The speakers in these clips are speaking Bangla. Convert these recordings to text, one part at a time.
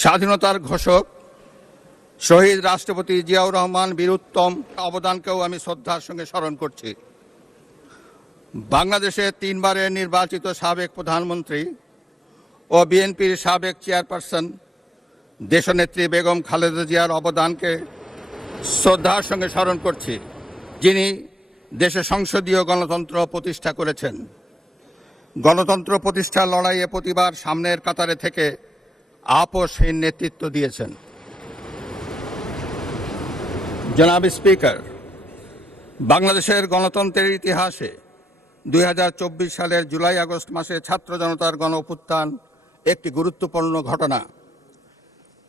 স্বাধীনতার ঘোষক শহীদ রাষ্ট্রপতি জিয়াউর রহমান বীরুত্তম অবদানকেও আমি শ্রদ্ধার সঙ্গে স্মরণ করছি। বাংলাদেশের 3 বারের নির্বাচিত সাবেক প্রধানমন্ত্রী ও বিএনপির সাবেক চেয়ারপারসন দেশনেত্রী বেগম খালেদা জিয়ার অবদানকে শ্রদ্ধার সঙ্গে স্মরণ করছি, যিনি দেশে সংসদীয় গণতন্ত্র প্রতিষ্ঠা করেছেন। গণতন্ত্র প্রতিষ্ঠার লড়াইয়ে প্রতিবার সামনের কাতারে থেকে আপোষহীন নেতৃত্ব দিয়েছেন। জনাব স্পিকার, বাংলাদেশের গণতন্ত্রের ইতিহাসে 2024 সালের জুলাই আগস্ট মাসে ছাত্র জনতার গণ অভ্যুত্থান একটি গুরুত্বপূর্ণ ঘটনা।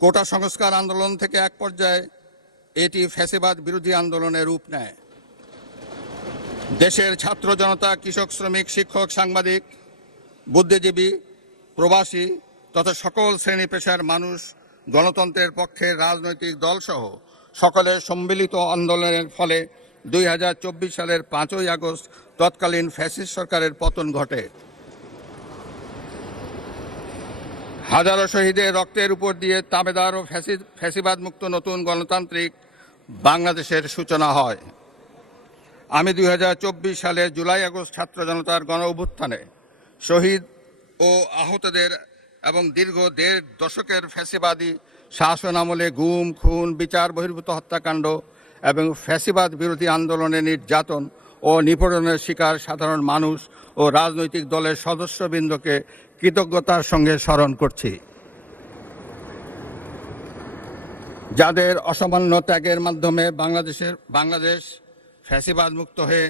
কোটা সংস্কার আন্দোলন থেকে এক পর্যায়ে এটি ফ্যাসিবাদ বিরোধী আন্দোলনের রূপ নেয়। দেশের ছাত্র জনতা, কৃষক, শ্রমিক, শিক্ষক, সাংবাদিক, বুদ্ধিজীবী, প্রবাসী তথা সকল শ্রেণী পেশার মানুষ গণতন্ত্রের পক্ষে রাজনৈতিক দলসহ সকলের সম্মিলিত আন্দোলনের ফলে 2024 সালের 5ই আগস্ট তৎকালীন ফ্যাসিস্ট সরকারের পতন ঘটে। হাজারো শহীদের রক্তের উপর দিয়ে তাবেদার ও ফ্যাসিবাদ মুক্ত নতুন গণতান্ত্রিক বাংলাদেশের সূচনা হয়। আমি 2024 সালের জুলাই আগস্ট ছাত্র জনতার গণ অভ্যুত্থানে শহীদ ও আহতদের এবং দীর্ঘ 1.5 দশকের ফ্যাসিবাদী শাসন আমলে গুম, খুন, বিচার বহির্ভূত হত্যাকাণ্ড এবং ফ্যাসিবাদ বিরোধী আন্দোলনে নির্যাতন ও নিপীড়নের শিকার সাধারণ মানুষ ও রাজনৈতিক দলের সদস্যবৃন্দকে কৃতজ্ঞতার সঙ্গে স্মরণ করছি, যাদের অসামান্য ত্যাগের মাধ্যমে বাংলাদেশ ফ্যাসিবাদ মুক্ত হয়ে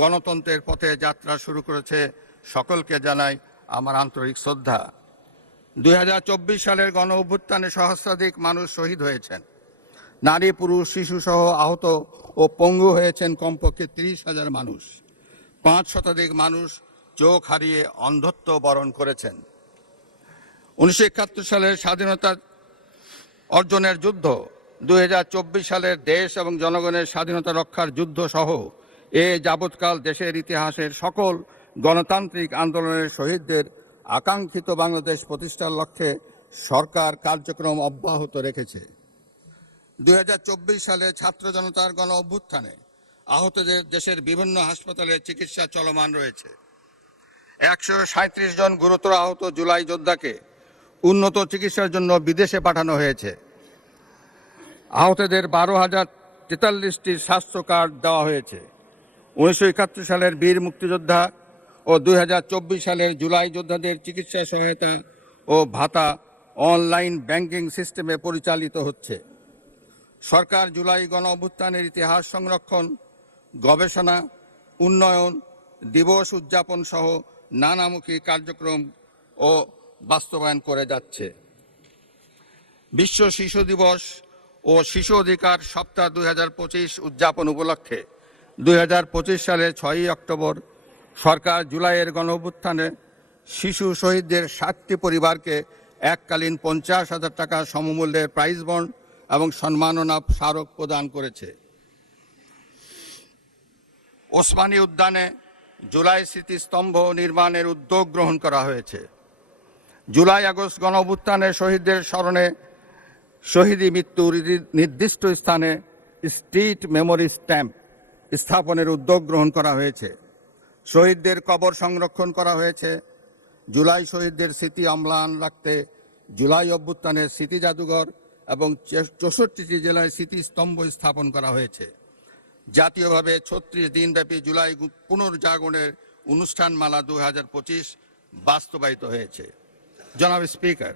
গণতন্ত্রের পথে যাত্রা শুরু করেছে। সকলকে জানাই আমার আন্তরিক শ্রদ্ধা। 2024 সালের গণ অভ্যুত্থানে সহস্রাধিক মানুষ শহীদ হয়েছেন। নারী, পুরুষ, শিশুসহ আহত ও পঙ্গু হয়েছেন কমপক্ষে 30,000 মানুষ। 5 শতাধিক মানুষ চোখ হারিয়ে অন্ধত্ব বরণ করেছেন। 1971 সালের স্বাধীনতা অর্জনের যুদ্ধ, 2024 সালের দেশ এবং জনগণের স্বাধীনতা রক্ষার যুদ্ধ সহ এ যাবৎকাল দেশের ইতিহাসের সকল গণতান্ত্রিক আন্দোলনের শহীদদের আকাঙ্ক্ষিত বাংলাদেশ প্রতিষ্ঠার লক্ষ্যে সরকার কার্যক্রম অব্যাহত রেখেছে। 2024 সালে ছাত্র জনতার গণ অভ্যুত্থানে আহতদের দেশের বিভিন্ন হাসপাতালে চিকিৎসা চলমান রয়েছে। 137 জন গুরুতর আহত জুলাই যোদ্ধাকে উন্নত চিকিৎসার জন্য বিদেশে পাঠানো হয়েছে। আহতদের 12,043টি স্বাস্থ্য কার্ড দেওয়া হয়েছে। 1971 সালের বীর মুক্তিযোদ্ধা ও 2024 সালের জুলাই যোদ্ধাদের চিকিৎসা সহায়তা ও ভাতা অনলাইন ব্যাংকিং সিস্টেমে পরিচালিত হচ্ছে। সরকার জুলাই গণ অভ্যুত্থানের ইতিহাস সংরক্ষণ, গবেষণা, উন্নয়ন, দিবস উদযাপন সহ নানামুখী কার্যক্রম ও বাস্তবায়ন করে যাচ্ছে। বিশ্ব শিশু দিবস ও শিশু অধিকার সপ্তাহ 2025 উদযাপন উপলক্ষে 2025 সালের 6ই অক্টোবর সরকার জুলাইয়ের গণ অভ্যুত্থানে শিশু শহীদদের 60টি পরিবারকে এককালীন 50,000 টাকা সমমূল্যের প্রাইজ বন্ড এবং সম্মাননা স্মারক প্রদান করেছে। ওসমানী উদ্যানে জুলাই স্মৃতিস্তম্ভ নির্মাণের উদ্যোগ গ্রহণ করা হয়েছে। জুলাই আগস্ট গণ অভ্যুত্থানে শহীদদের স্মরণে শহীদি মৃত্যুর নির্দিষ্ট স্থানে স্ট্রিট মেমোরি স্ট্যাম্প স্থাপনের উদ্যোগ গ্রহণ করা হয়েছে। শহীদদের কবর সংরক্ষণ করা হয়েছে। জুলাই শহীদদের স্মৃতি অম্লান রাখতে জুলাই অভ্যুত্থানের স্মৃতি জাদুঘর এবং 64টি জেলায় স্মৃতিস্তম্ভ স্থাপন করা হয়েছে। জাতীয়ভাবে 36 দিনব্যাপী জুলাই পুনর্জাগরণের অনুষ্ঠানমালা 2025 বাস্তবায়িত হয়েছে। জনাব স্পিকার,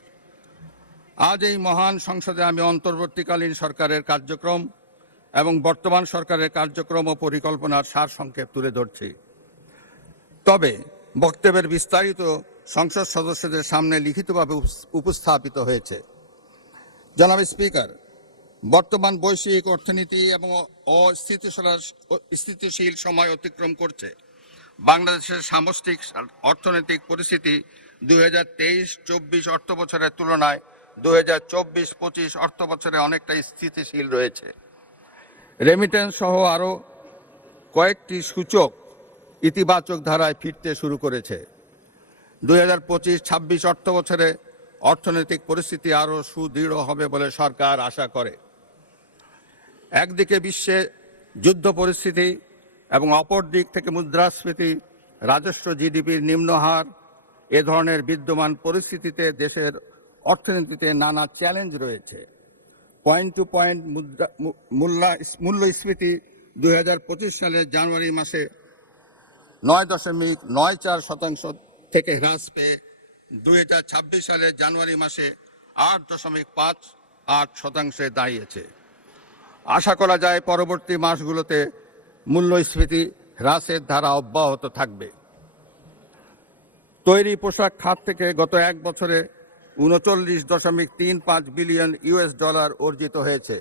আজ এই মহান সংসদে আমি অন্তর্বর্তীকালীন সরকারের কার্যক্রম এবং বর্তমান সরকারের কার্যক্রম ও পরিকল্পনার সারসংক্ষেপ তুলে ধরছি। তবে বক্তব্যের বিস্তারিত সংসদ সদস্যদের সামনে লিখিতভাবে উপস্থাপিত হয়েছে। জনাব স্পিকার, বর্তমান বৈশ্বিক অর্থনীতি এবং অস্থিতিশীল সময় অতিক্রম করছে। বাংলাদেশের সামষ্টিক অর্থনৈতিক পরিস্থিতি 2023-24 অর্থ বছরের তুলনায় 2024-25 অর্থ বছরে অনেকটা স্থিতিশীল রয়েছে। রেমিটেন্স সহ আরও কয়েকটি সূচক ইতিবাচক ধারায় ফিরতে শুরু করেছে। 2025-26 অর্থ বছরে অর্থনৈতিক পরিস্থিতি আরও সুদৃঢ় হবে বলে সরকার আশা করে। একদিকে বিশ্বে যুদ্ধ পরিস্থিতি এবং অপর দিক থেকে মুদ্রাস্ফীতি, রাজস্ব জিডিপির নিম্নহার, এ ধরনের বিদ্যমান পরিস্থিতিতে দেশের অর্থনীতিতে নানা চ্যালেঞ্জ রয়েছে। পয়েন্ট টু পয়েন্ট মূল্যস্ফীতি 2025 সালের জানুয়ারি মাসে 9.94% থেকে হ্রাস পেয়ে 2026 সালের জানুয়ারি মাসে 8.58% দাঁড়িয়েছে। আশা করা যায় পরবর্তী মাসগুলোতে মূল্যস্ফীতি হ্রাসের ধারা অব্যাহত থাকবে। তৈরি পোশাক খাত থেকে গত এক বছরে 39.35 বিলিয়ন ইউএস ডলার অর্জিত হয়েছে।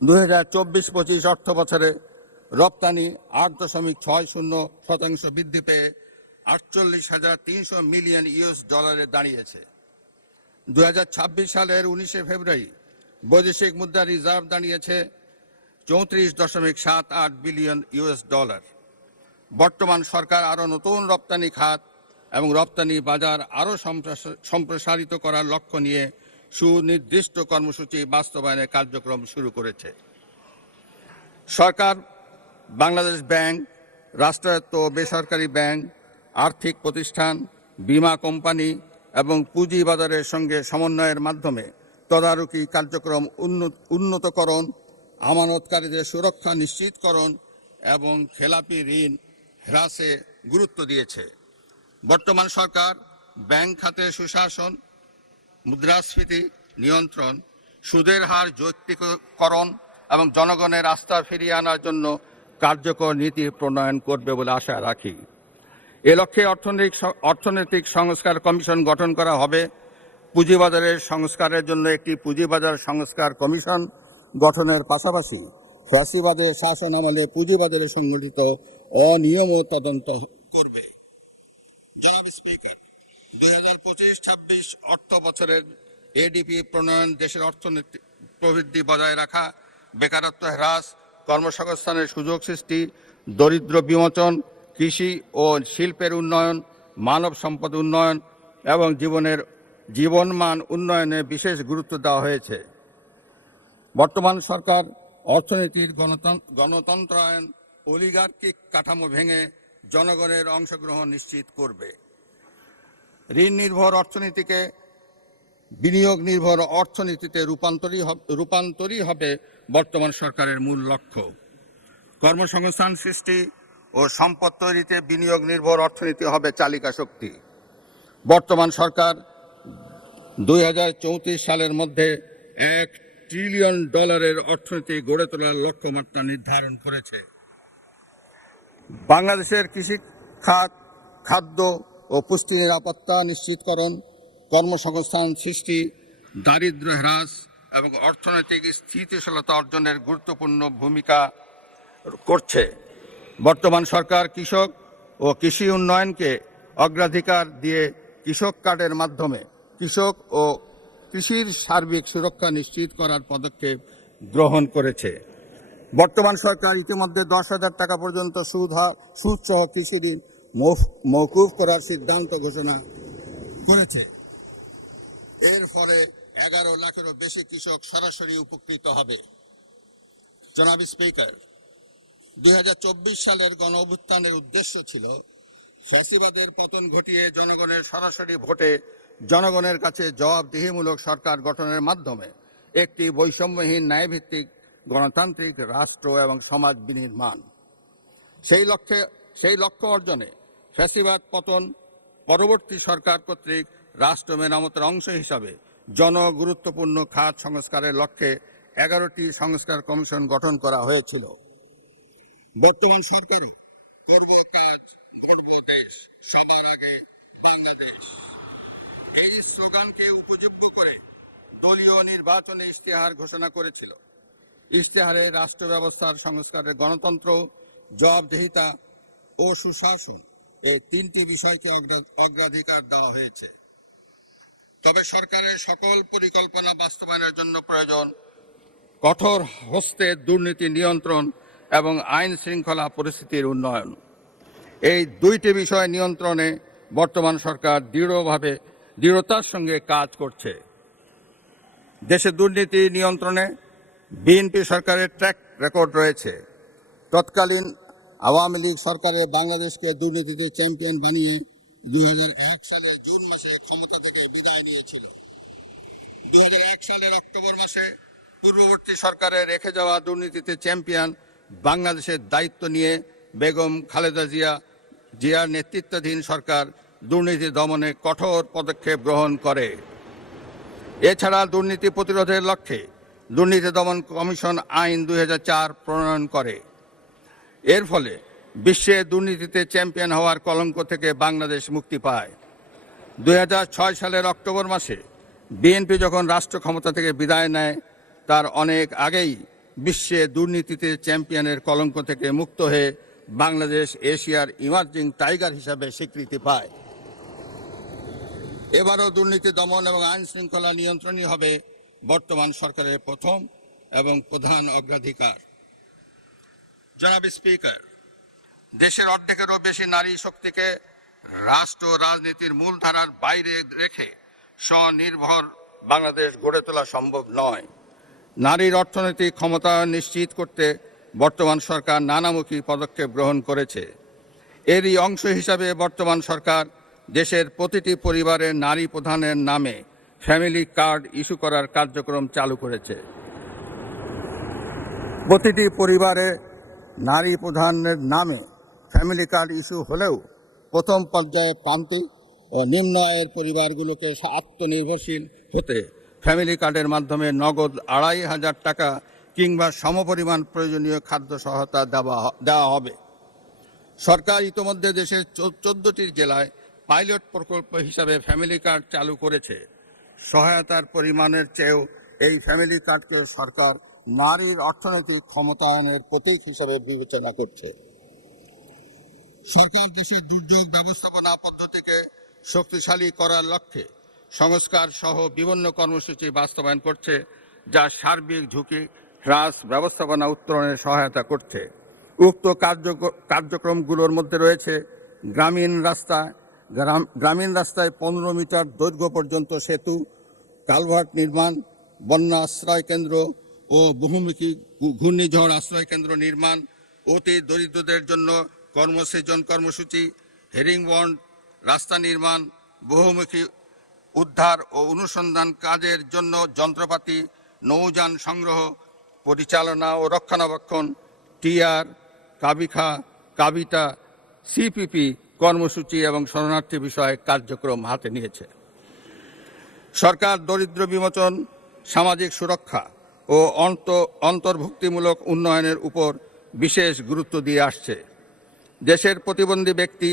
2024-25 অর্থ বছরে রপ্তানি 8.60% বৃদ্ধি পেয়ে 48,300 মিলিয়ন ইউএস ডলারে দাঁড়িয়েছে। 2026 সালের 19 ফেব্রুয়ারি বৈদেশিক মুদ্রা রিজার্ভ দাঁড়িয়েছে 34.78 বিলিয়ন ইউএস ডলার। বর্তমান সরকার আরও নতুন রপ্তানি খাত এবং রপ্তানি বাজার আরও সম্প্রসারিত করার লক্ষ্য নিয়ে সুনির্দিষ্ট কর্মসূচি বাস্তবায়নের কার্যক্রম শুরু করেছে। সরকার বাংলাদেশ ব্যাংক, রাষ্ট্রায়ত্ত ও বেসরকারি ব্যাংক, আর্থিক প্রতিষ্ঠান, বীমা কোম্পানি এবং পুঁজিবাজারের সঙ্গে সমন্বয়ের মাধ্যমে তদারকি কার্যক্রম উন্নতকরণ, আমানতকারীদের সুরক্ষা নিশ্চিতকরণ এবং খেলাপি ঋণ হ্রাসে গুরুত্ব দিয়েছে। বর্তমান সরকার ব্যাংক খাতে সুশাসন, মুদ্রাস্ফীতি নিয়ন্ত্রণ, সুদের হার যৌক্তিকরণ এবং জনগণের আস্থা ফিরিয়ে আনার জন্য কার্যকর নীতি প্রণয়ন করবে বলে আশা রাখি। এ লক্ষ্যে অর্থনৈতিক সংস্কার কমিশন গঠন করা হবে। পুঁজিবাজারের সংস্কারের জন্য একটি পুঁজিবাজার সংস্কার কমিশন গঠনের পাশাপাশি ফ্যাসিবাদের শাসন আমলে পুঁজিবাজারে সংঘটিত অনিয়মও তদন্ত করবে। জনাব স্পিকার, 2025-26 অর্থ বছরের এডিপি প্রণয়ন দেশের অর্থনৈতিক প্রবৃদ্ধি বজায় রাখা, বেকারত্ব হ্রাস, কর্মসংস্থানের সুযোগ সৃষ্টি, দরিদ্র বিমোচন, কৃষি ও শিল্পের উন্নয়ন, মানব সম্পদ উন্নয়ন এবং জীবনমান উন্নয়নে বিশেষ গুরুত্ব দেওয়া হয়েছে। বর্তমান সরকার অর্থনীতির গণতন্ত্রায়ন, অলিগার্কিক কাঠামো ভেঙে জনগণের অংশগ্রহণ নিশ্চিত করবে। ঋণ নির্ভর অর্থনীতিকে বিনিয়োগ নির্ভর অর্থনীতিতে রূপান্তরই হবে বর্তমান সরকারের মূল লক্ষ্য। কর্মসংস্থান সৃষ্টি ও সম্পদ তৈরিতে বিনিয়োগ নির্ভর অর্থনীতি হবে চালিকা শক্তি। বর্তমান সরকার 2034 সালের মধ্যে $1 ট্রিলিয়ন অর্থনীতি গড়ে তোলার লক্ষ্যমাত্রা নির্ধারণ করেছে। বাংলাদেশের কৃষি খাত, খাদ্য ও পুষ্টি নিরাপত্তা নিশ্চিতকরণ, কর্মসংস্থান সৃষ্টি, দারিদ্র্য হ্রাস এবং অর্থনৈতিক স্থিতিশীলতা অর্জনের গুরুত্বপূর্ণ ভূমিকা করছে। বর্তমান সরকার কৃষক ও কৃষি উন্নয়নকে অগ্রাধিকার দিয়ে কৃষক কার্ডের মাধ্যমে কৃষক ও কৃষির সার্বিক সুরক্ষা নিশ্চিত করার পদক্ষেপ গ্রহণ করেছে। বর্তমান সরকার ইতিমধ্যে 10,000 টাকা পর্যন্ত সুদসহ কৃষি ঋণ মওকুফ করার সিদ্ধান্ত ঘোষণা করেছে। এর ফলে 11 লাখেরও বেশি কৃষক সরাসরি উপকৃত হবে। জনাব স্পিকার, 2024 সালের গণঅভ্যুত্থানের উদ্দেশ্য ছিল ফ্যাসিবাদের পতন ঘটিয়ে জনগণের সরাসরি ভোটে জনগণের কাছে জবাবদিহিমূলক সরকার গঠনের মাধ্যমে একটি বৈষম্যহীন ন্যায়ভিত্তিক গণতান্ত্রিক রাষ্ট্র এবং সমাজ বিনির্মাণ। সেই লক্ষ্য অর্জনে ফ্যাসিবাদ পতন পরবর্তী সরকার কর্তৃক রাষ্ট্র মেরামতের অংশ হিসাবে জনগুরুত্বপূর্ণ খাত সংস্কারের লক্ষ্যে 11টি সংস্কার কমিশন গঠন করা হয়েছিল। বর্তমান সরকারও করব কাজ, গড়ব দেশ, সবার আগে বাংলাদেশ, এই স্লোগানকে উপযোগ্য করে দলীয় নির্বাচনে ইশতেহার ঘোষণা করেছিল। ইশতেহারে রাষ্ট্র ব্যবস্থার সংস্কারের গণতন্ত্র, জবাবদিহিতা ও সুশাসন এই 3টি বিষয়কে অগ্রাধিকার দেওয়া হয়েছে। তবে সরকারের সকল পরিকল্পনা বাস্তবায়নের জন্য প্রয়োজন কঠোর হস্তে দুর্নীতি নিয়ন্ত্রণ এবং আইন শৃঙ্খলা পরিস্থিতির উন্নয়ন। এই 2টি বিষয় নিয়ন্ত্রণে বর্তমান সরকার দৃঢ়ভাবে দৃঢ়তার সঙ্গে কাজ করছে। দেশে দুর্নীতি নিয়ন্ত্রণে বিএনপি সরকারের ট্র্যাক রেকর্ড রয়েছে। তৎকালীন আওয়ামী লীগ সরকারের বাংলাদেশকে দুর্নীতিতে চ্যাম্পিয়ন বানিয়ে 2001 সালের জুন মাসে ক্ষমতা থেকে বিদায় নিয়েছিল। 2001 সালের অক্টোবর মাসে পূর্ববর্তী সরকারের রেখে যাওয়া দুর্নীতিতে চ্যাম্পিয়ন বাংলাদেশের দায়িত্ব নিয়ে বেগম খালেদা জিয়ার নেতৃত্বাধীন সরকার দুর্নীতি দমনে কঠোর পদক্ষেপ গ্রহণ করে। এছাড়া দুর্নীতি প্রতিরোধের লক্ষ্যে দুর্নীতি দমন কমিশন আইন 2004 প্রণয়ন করে। এর ফলে বিশ্বে দুর্নীতিতে চ্যাম্পিয়ন হওয়ার কলঙ্ক থেকে বাংলাদেশ মুক্তি পায়। 2006 সালের অক্টোবর মাসে বিএনপি যখন রাষ্ট্র ক্ষমতা থেকে বিদায় নেয়, তার অনেক আগেই বিশ্বে দুর্নীতিতে চ্যাম্পিয়নের কলঙ্ক থেকে মুক্ত হয়ে বাংলাদেশ এশিয়ার ইমার্জিং টাইগার হিসাবে স্বীকৃতি পায়। এবারও দুর্নীতি দমন এবং আইন শৃঙ্খলা নিয়ন্ত্রণই হবে বর্তমান সরকারের প্রথম এবং প্রধান অগ্রাধিকার। জনাব স্পিকার, দেশের অর্ধেকেরও বেশি নারী শক্তিকে রাষ্ট্র রাজনীতির মূলধারার বাইরে রেখে স্বনির্ভর বাংলাদেশ গড়ে তোলা সম্ভব নয়। নারীর অর্থনৈতিক ক্ষমতায়ন নিশ্চিত করতে বর্তমান সরকার নানামুখী পদক্ষেপ গ্রহণ করেছে। এরই অংশ হিসাবে বর্তমান সরকার দেশের প্রতিটি পরিবারে নারী প্রধানের নামে ফ্যামিলি কার্ড ইস্যু করার কার্যক্রম চালু করেছে। প্রতিটি পরিবারে নারী প্রধানের নামে ফ্যামিলি কার্ড ইস্যু হলেও প্রথম পর্যায়ে প্রান্তিক ও নিম্ন আয়ের পরিবারগুলোকে আত্মনির্ভরশীল হতে ফ্যামিলি কার্ডের মাধ্যমে নগদ 2,500 টাকা কিংবা সমপরিমাণ প্রয়োজনীয় খাদ্য সহায়তা দেওয়া হবে। সরকার ইতোমধ্যে দেশের 14টি জেলায় পাইলট প্রকল্প হিসাবে ফ্যামিলি কার্ড চালু করেছে। সহায়তার পরিমাণের চেয়েও এই ফ্যামিলি কার্ডকে সরকার নারীর অর্থনৈতিক ক্ষমতায়নের প্রতীক হিসাবে বিবেচনা করছে। সরকার দেশের দুর্যোগ ব্যবস্থাপনা পদ্ধতিকে শক্তিশালী করার লক্ষ্যে সংস্কার সহ বিভিন্ন কর্মসূচি বাস্তবায়ন করছে, যা সার্বিক ঝুঁকি হ্রাস ব্যবস্থাপনা উত্তরণে সহায়তা করছে। উক্ত কার্যক্রমগুলোর মধ্যে রয়েছে গ্রামীণ রাস্তায় 15 মিটার দৈর্ঘ্য পর্যন্ত সেতু, কালভার্ট নির্মাণ, বন্যা আশ্রয় কেন্দ্র ও বহুমুখী ঘূর্ণিঝড় আশ্রয় কেন্দ্র নির্মাণ, অতি দরিদ্রদের জন্য কর্মসৃজন কর্মসূচি, হেরিংবন্ড রাস্তা নির্মাণ, বহুমুখী উদ্ধার ও অনুসন্ধান কাজের জন্য যন্ত্রপাতি, নৌযান সংগ্রহ, পরিচালনা ও রক্ষণাবেক্ষণ, টিআর, কাবিটা, সিপিপি কর্মসূচি এবং শরণার্থী বিষয়ে কার্যক্রম হাতে নিয়েছে। সরকার দরিদ্র বিমোচন, সামাজিক সুরক্ষা ও অন্তর্ভুক্তিমূলক উন্নয়নের উপর বিশেষ গুরুত্ব দিয়ে আসছে। দেশের প্রতিবন্ধী ব্যক্তি,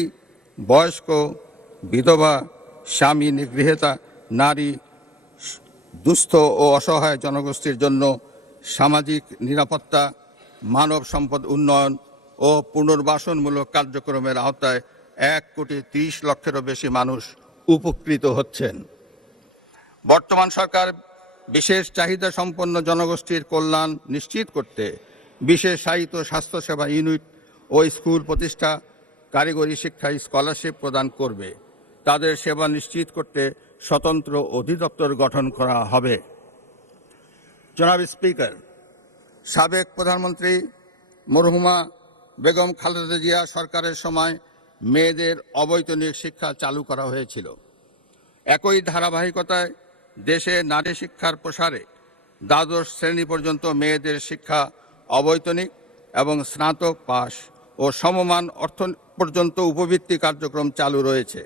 বয়স্ক, বিধবা, স্বামী নিগৃহীতা, নারী, দুস্থ ও অসহায় জনগোষ্ঠীর জন্য সামাজিক নিরাপত্তা, মানব সম্পদ উন্নয়ন ও পুনর্বাসনমূলক কার্যক্রমের আওতায় 1,30,00,000-এরও বেশি মানুষ উপকৃত হচ্ছেন। বর্তমান সরকার বিশেষ চাহিদা সম্পন্ন জনগোষ্ঠীর কল্যাণ নিশ্চিত করতে বিশেষায়িত স্বাস্থ্যসেবা ইউনিট ও স্কুল প্রতিষ্ঠা, কারিগরি শিক্ষায় স্কলারশিপ প্রদান করবে। তাদের সেবা নিশ্চিত করতে স্বতন্ত্র অধিদপ্তর গঠন করা হবে। জনাব স্পিকার, সাবেক প্রধানমন্ত্রী মরহুমা বেগম খালেদা জিয়া সরকারের সময় মেয়েদের অবৈতনিক শিক্ষা চালু করা হয়েছিল। একই ধারাবাহিকতায় দেশে নারী শিক্ষার প্রসারে দ্বাদশ শ্রেণী পর্যন্ত মেয়েদের শিক্ষা অবৈতনিক এবং স্নাতক পাস ও সমমান অর্থ পর্যন্ত উপবৃত্তি কার্যক্রম চালু রয়েছে।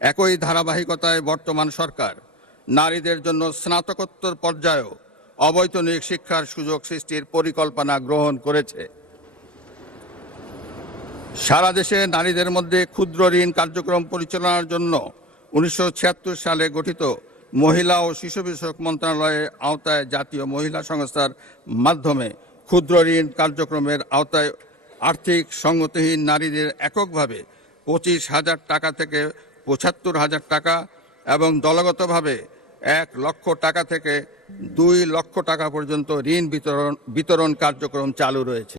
একই ধারাবাহিকতায় বর্তমান সরকার নারীদের জন্য স্নাতকোত্তর পর্যায়েও অবৈতনিক শিক্ষার সুযোগ সৃষ্টির পরিকল্পনা গ্রহণ করেছে। সারা দেশে নারীদের মধ্যে ক্ষুদ্র ঋণ কার্যক্রম পরিচালনার জন্য 1976 সালে গঠিত মহিলা ও শিশু বিষয়ক মন্ত্রণালয়ের আওতায় জাতীয় মহিলা সংস্থার মাধ্যমে ক্ষুদ্র ঋণ কার্যক্রমের আওতায় আর্থিক সঙ্গতিহীন নারীদের এককভাবে 25,000 টাকা থেকে 75,000 টাকা এবং দলগতভাবে 1 লক্ষ টাকা থেকে 2 লক্ষ টাকা পর্যন্ত ঋণ বিতরণ কার্যক্রম চালু রয়েছে।